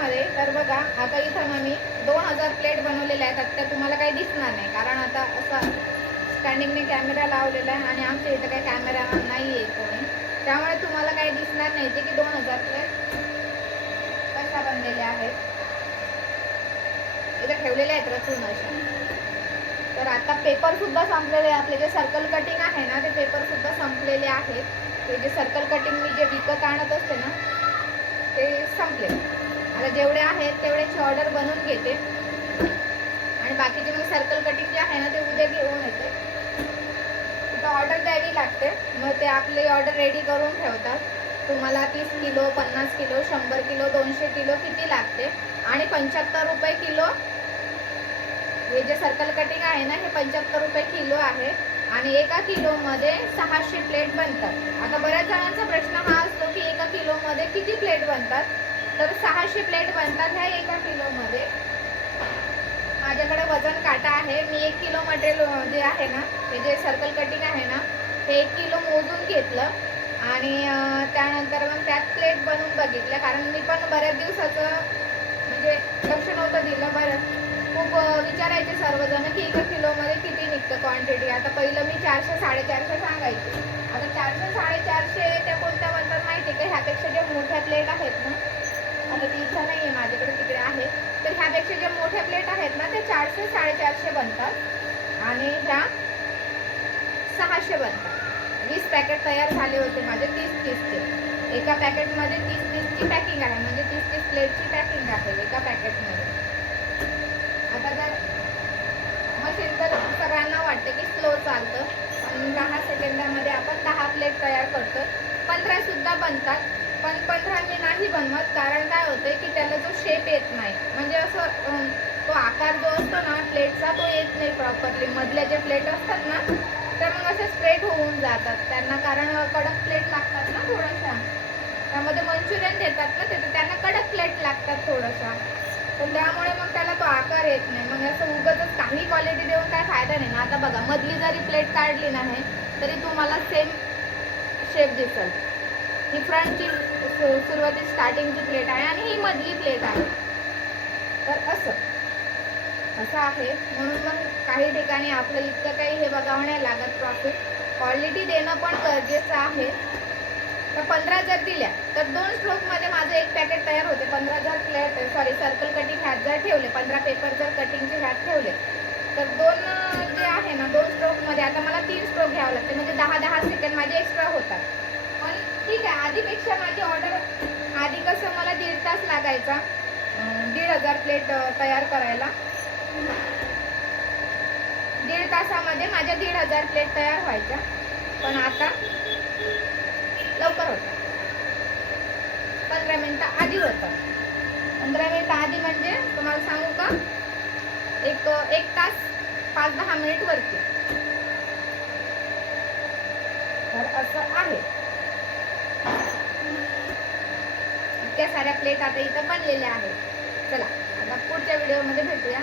तर बघा आता इथं आम्ही मी दोन हजार प्लेट बनवलेल्या आहेत. आता त्या तुम्हाला काही दिसणार नाही. कारण आता असं स्टँडिंगने कॅमेरा लावलेला आहे आणि आमच्या इथं काही कॅमेरा नाही आहे कोणी. त्यामुळे तुम्हाला काही दिसणार नाही. जे की दोन हजार प्लेट कशा बनलेल्या आहेत. इथं ठेवलेल्या आहेत रचून अशा. तर आता पेपर सुद्धा संपलेले आपले जे सर्कल कटिंग आहे ना ते पेपर सुद्धा संपलेले आहेत. ते जे सर्कल कटिंग मी जे विकत आणत असते ना ते संपले. आता जेवढे आहेत तेवढ्याची ऑर्डर बनवून घेते. आणि बाकीचे मग सर्कल कटिंग जे आहे ना ते उद्या घेऊन येते. तिथं ऑर्डर द्यावी लागते. मग ते आपली ऑर्डर रेडी करून ठेवतात. तुम्हाला तीस किलो पन्नास किलो शंभर किलो दोनशे किलो किती लागते? आणि पंच्याहत्तर रुपये किलो हे जे सर्कल कटिंग आहे ना हे पंच्याहत्तर रुपये किलो आहे. आणि एका किलोमध्ये सहाशे प्लेट बनतात. आता बऱ्याच जणांचा प्रश्न हा असतो की एका किलोमध्ये किती प्लेट बनतात? तर प्लेट बनतात ह्या एका किलोमध्ये. माझ्याकडे वजन काटा आहे. मी एक किलो मटेरियल जे आहे ना हे जे सर्कल कटिंग आहे ना ते एक किलो मोजून घेतलं. आणि त्यानंतर मग त्यात प्लेट बनवून बघितल्या कारण मी पण बऱ्याच दिवसाचं म्हणजे लक्ष नव्हतं दिलं. बरं खूप विचारायचे सर्वजण की एका किलोमध्ये किती निघतं क्वांटिटी आता पहिलं मी चारशे साडेचारशे सांगायचे. आता चारशे साडेचारशे त्या कोणत्या बनतात माहिती का? ह्यापेक्षा ज्या मोठ्या प्लेट आहेत ना आता ती इच्छा नाही आहे माझ्याकडे तिकडे आहे. तर ह्यापेक्षा ज्या मोठ्या प्लेट आहेत ना त्या चारशे साडेचारशे बनतात. आणि ह्या सहाशे बनतात. वीस पॅकेट तयार झाले होते माझे तीस तीसचे. एका पॅकेटमध्ये तीस तीसची पॅकिंग आहे म्हणजे तीस तीस प्लेटची पॅकिंग आहे एका पॅकेटमध्ये आता जर मशीन तर सगळ्यांना वाटतं की स्लो चालतं. पण दहा सेकंदामध्ये आपण दहा प्लेट तयार करतो पंधरासुद्धा बनतात. पण पंधरा मी नाही बनवत कारण काय होतंय की त्याला जो शेप येत नाही. म्हणजे असं तो आकार जो असतो ना प्लेटचा तो येत नाही प्रॉपरली मधल्या जे प्लेट असतात ना त्या मग असे स्ट्रेट होऊन जातात. त्यांना कारण कडक प्लेट लागतात ना थोड्याशा. त्यामध्ये मंचुरियन देतात ना ते तर त्यांना कडक प्लेट लागतात थोडंसं. तर त्यामुळे मग त्याला तो आकार येत नाही. मग असं उगतच काही क्वालिटी देऊन काय फायदा नाही ना. आता बघा मधली जरी प्लेट काढली नाही तरी तुम्हाला सेम शेप दिसल. ही फ्रंटची सु- सुरुवाती स्टार्टिंगची प्लेट आहे आणि ही मधली प्लेट आहे. तर असं. असं आहे. म्हणून पण काही ठिकाणी आपलं इतकं काही हे बघावं नाही लागत प्रॉफिट क्वालिटी देणं पण गरजेचं आहे. तर पंधरा जर दिल्या. तर दोन स्ट्रोकमध्ये माझं एक पॅकेट तयार होते. पंधरा हजार प्लेट सॉरी सर्कल कटिंग ह्यात जर ठेवले पंधरा पेपर जर कटिंगचे ह्यात ठेवले तर दोन अं, जे आहे ना दोन स्ट्रोकमध्ये आता मला तीन स्ट्रोक घ्यावं लागते म्हणजे दहा दहा सेकंड माझे एक्स्ट्रा होतात पण ठीक आहे आधीपेक्षा माझी ऑर्डर आधी कसं मला दीड जायचा दीड हजार प्लेट तयार करायला. दीड तासामध्ये माझ्या दीड हजार प्लेट तयार व्हायच्या. पण आता लवकर होतं पंधरा मिनिटं आधी होतं पंधरा मिनिटं आधी म्हणजे तुम्हाला सांगू का? एक एक तास पाच दहा मिनिट वरती. तर असं आहे. इतक्या साऱ्या प्लेट आता इथं बनलेल्या आहेत. चला आता पुढच्या व्हिडिओमध्ये भेटूया.